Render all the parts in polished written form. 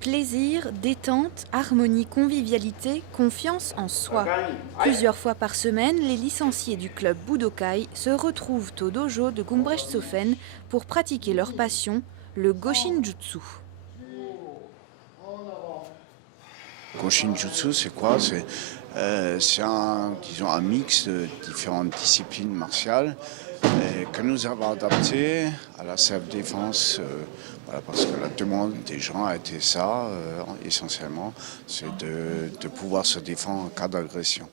Plaisir, détente, harmonie, convivialité, confiance en soi. Plusieurs fois par semaine, les licenciés du club Budokai se retrouvent au dojo de Gumbrechthofen pour pratiquer leur passion, le Goshin-jutsu. Goshin-jutsu, c'est quoi? C'est un mix de différentes disciplines martiales que nous avons adapté à la self-défense. Voilà, parce que la demande des gens a été ça, essentiellement, c'est de pouvoir se défendre en cas d'agression.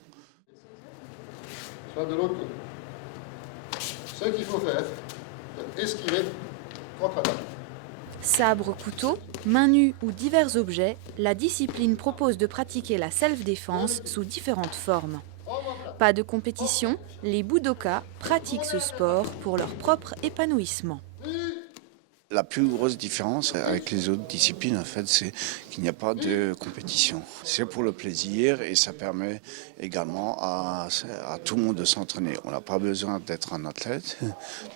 Soit de l'autre côté. Ce qu'il faut faire, c'est esquiver contre-attaque. Sabre, couteau, main nue ou divers objets, la discipline propose de pratiquer la self-défense sous différentes formes. Pas de compétition, les Budoka pratiquent ce sport pour leur propre épanouissement. La plus grosse différence avec les autres disciplines, en fait, c'est qu'il n'y a pas de compétition. C'est pour le plaisir et ça permet également à tout le monde de s'entraîner. On n'a pas besoin d'être un athlète,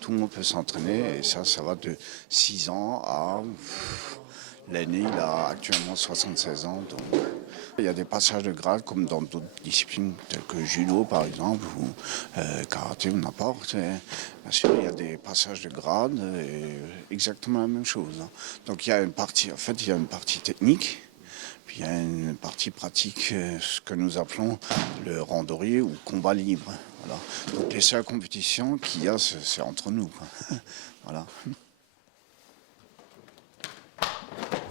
tout le monde peut s'entraîner et ça va de 6 ans à... L'aîné, il a actuellement 76 ans. Donc il y a des passages de grade comme dans d'autres disciplines telles que judo par exemple ou karaté ou n'importe. Bien sûr, il y a des passages de grade et exactement la même chose. Donc il y a une partie, en fait, il y a une partie technique, puis il y a une partie pratique, ce que nous appelons le randori ou combat libre. Voilà. Donc les seules compétitions qu'il y a, c'est entre nous, quoi. Voilà.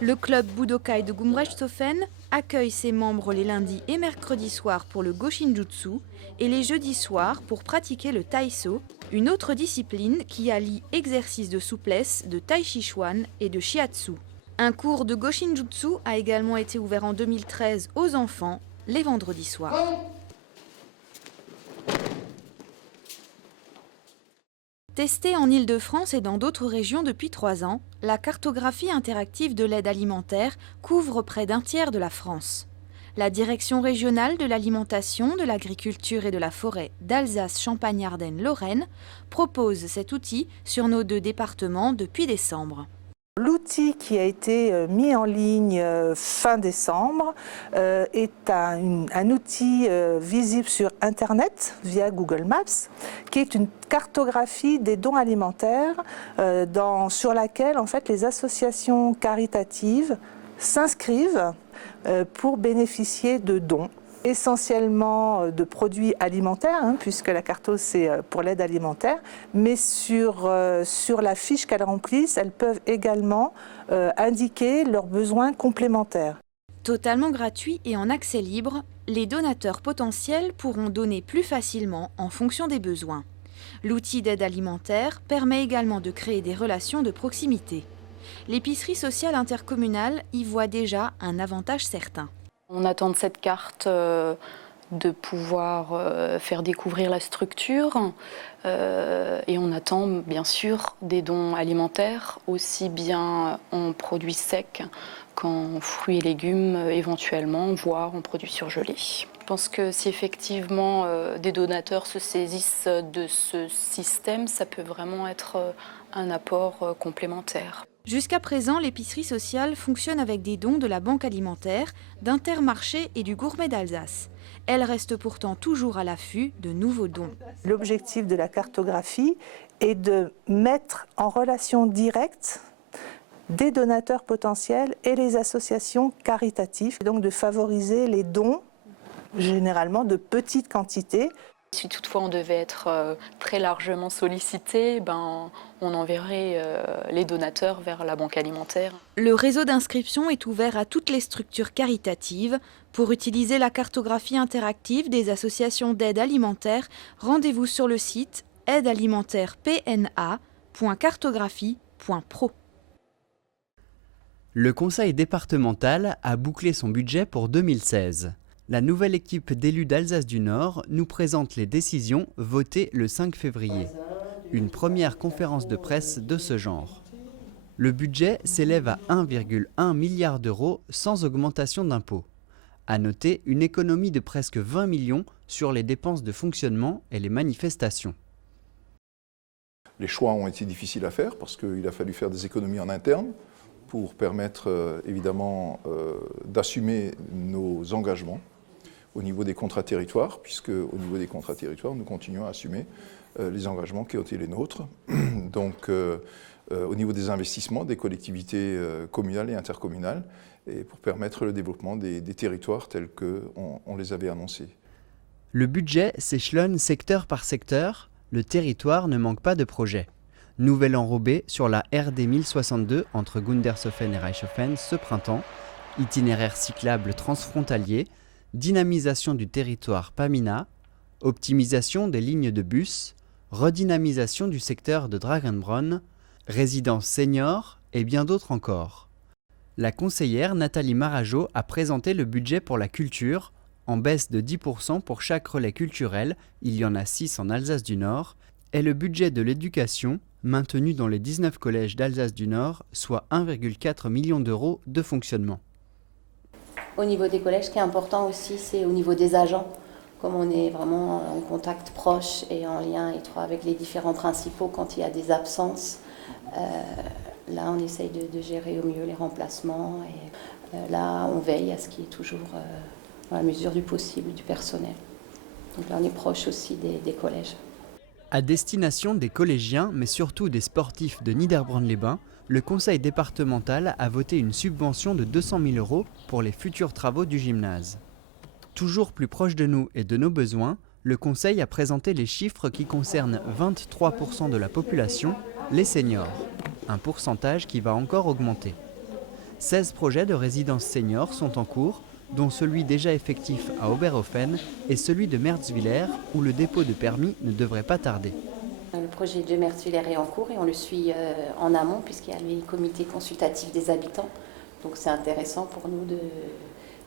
Le club Budokai de Gumbrechthofen accueille ses membres les lundis et mercredis soirs pour le Goshin-jutsu et les jeudis soirs pour pratiquer le Taiso, une autre discipline qui allie exercices de souplesse, de Tai Chi Chuan et de Shiatsu. Un cours de Goshin-jutsu a également été ouvert en 2013 aux enfants les vendredis soirs. Testée en Île-de-France et dans d'autres régions depuis 3 ans, la cartographie interactive de l'aide alimentaire couvre près d'un tiers de la France. La Direction régionale de l'alimentation, de l'agriculture et de la forêt d'Alsace-Champagne-Ardenne-Lorraine propose cet outil sur nos 2 départements depuis décembre. L'outil qui a été mis en ligne fin décembre est un outil visible sur Internet via Google Maps, qui est une cartographie des dons alimentaires sur laquelle en fait, les associations caritatives s'inscrivent pour bénéficier de dons. Essentiellement de produits alimentaires, puisque la carte c'est pour l'aide alimentaire, mais sur la fiche qu'elles remplissent, elles peuvent également indiquer leurs besoins complémentaires. Totalement gratuit et en accès libre, les donateurs potentiels pourront donner plus facilement en fonction des besoins. L'outil d'aide alimentaire permet également de créer des relations de proximité. L'épicerie sociale intercommunale y voit déjà un avantage certain. On attend de cette carte de pouvoir faire découvrir la structure et on attend bien sûr des dons alimentaires, aussi bien en produits secs qu'en fruits et légumes éventuellement, voire en produits surgelés. Je pense que si effectivement des donateurs se saisissent de ce système, ça peut vraiment être un apport complémentaire. Jusqu'à présent, l'épicerie sociale fonctionne avec des dons de la Banque alimentaire, d'Intermarché et du Gourmet d'Alsace. Elle reste pourtant toujours à l'affût de nouveaux dons. L'objectif de la cartographie est de mettre en relation directe des donateurs potentiels et les associations caritatives, et donc de favoriser les dons, généralement de petites quantités. Si toutefois on devait être très largement sollicité, on enverrait les donateurs vers la banque alimentaire. Le réseau d'inscription est ouvert à toutes les structures caritatives. Pour utiliser la cartographie interactive des associations d'aide alimentaire, rendez-vous sur le site aidealimentairepna.cartographie.pro. Le conseil départemental a bouclé son budget pour 2016. La nouvelle équipe d'élus d'Alsace du Nord nous présente les décisions votées le 5 février. Une première conférence de presse de ce genre. Le budget s'élève à 1,1 milliard d'euros sans augmentation d'impôts. À noter une économie de presque 20 millions sur les dépenses de fonctionnement et les manifestations. Les choix ont été difficiles à faire parce qu'il a fallu faire des économies en interne pour permettre évidemment d'assumer nos engagements au niveau des contrats territoires, puisque au niveau des contrats territoires, nous continuons à assumer les engagements qui ont été les nôtres. Donc au niveau des investissements des collectivités communales et intercommunales, et pour permettre le développement des territoires tels qu'on les avait annoncés. Le budget s'échelonne secteur par secteur, le territoire ne manque pas de projets. Nouvel enrobé sur la RD 1062 entre Gundershofen et Reichshofen ce printemps, itinéraire cyclable transfrontalier, dynamisation du territoire Pamina, optimisation des lignes de bus, redynamisation du secteur de Dragenbronn, résidence senior et bien d'autres encore. La conseillère Nathalie Marajo a présenté le budget pour la culture, en baisse de 10% pour chaque relais culturel, il y en a 6 en Alsace du Nord, et le budget de l'éducation, maintenu dans les 19 collèges d'Alsace du Nord, soit 1,4 million d'euros de fonctionnement. Au niveau des collèges, ce qui est important aussi, c'est au niveau des agents. Comme on est vraiment en contact proche et en lien étroit avec les différents principaux quand il y a des absences, là on essaye de gérer au mieux les remplacements et là on veille à ce qui est toujours dans la mesure du possible du personnel. Donc là on est proche aussi des collèges. À destination des collégiens, mais surtout des sportifs de Niederbronn-les-Bains, le conseil départemental a voté une subvention de 200 000 € pour les futurs travaux du gymnase. Toujours plus proche de nous et de nos besoins, le conseil a présenté les chiffres qui concernent 23% de la population, les seniors, un pourcentage qui va encore augmenter. 16 projets de résidences seniors sont en cours, dont celui déjà effectif à Oberhofen et celui de Merzwiller, où le dépôt de permis ne devrait pas tarder. Le projet de Merzwiller est en cours et on le suit en amont puisqu'il y a le comité consultatif des habitants. Donc c'est intéressant pour nous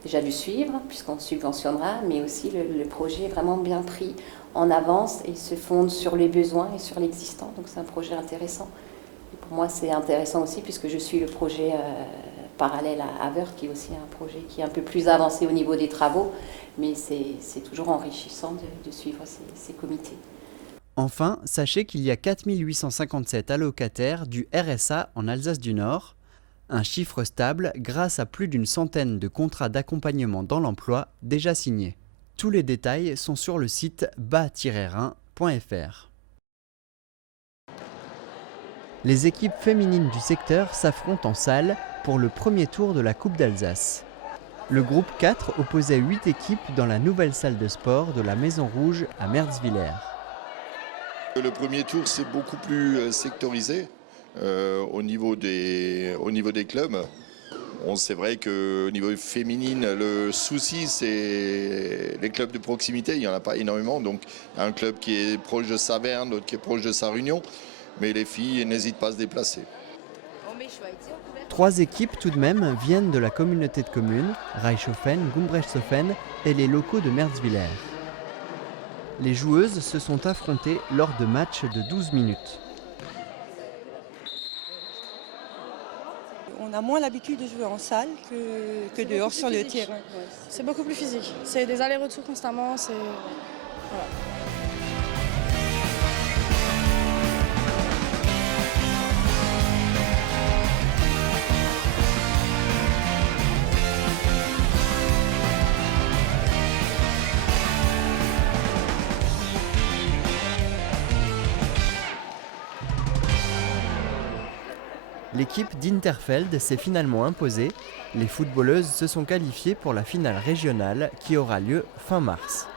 déjà de suivre puisqu'on subventionnera, mais aussi le projet est vraiment bien pris en avance et se fonde sur les besoins et sur l'existant. Donc c'est un projet intéressant. Et pour moi c'est intéressant aussi puisque je suis le projet parallèle à Avert, qui est aussi un projet qui est un peu plus avancé au niveau des travaux, mais c'est toujours enrichissant de suivre ces comités. Enfin, sachez qu'il y a 4 857 allocataires du RSA en Alsace du Nord, un chiffre stable grâce à plus d'une centaine de contrats d'accompagnement dans l'emploi déjà signés. Tous les détails sont sur le site bas-rhin.fr. Les équipes féminines du secteur s'affrontent en salle pour le premier tour de la Coupe d'Alsace. Le groupe 4 opposait 8 équipes dans la nouvelle salle de sport de la Maison Rouge à Merzwiller. Le premier tour, c'est beaucoup plus sectorisé au niveau des clubs. C'est vrai qu'au niveau féminine, le souci, c'est les clubs de proximité. Il n'y en a pas énormément. Donc, il y a un club qui est proche de Saverne, l'autre qui est proche de Sarre-Union. Mais les filles n'hésitent pas à se déplacer. 3 équipes tout de même viennent de la communauté de communes, Reichshofen, Gumbrechtshofen et les locaux de Merzwiller. Les joueuses se sont affrontées lors de matchs de 12 minutes. On a moins l'habitude de jouer en salle que dehors sur le terrain. C'est beaucoup plus physique. C'est des allers-retours constamment. Voilà. L'équipe d'Interfeld s'est finalement imposée. Les footballeuses se sont qualifiées pour la finale régionale qui aura lieu fin mars.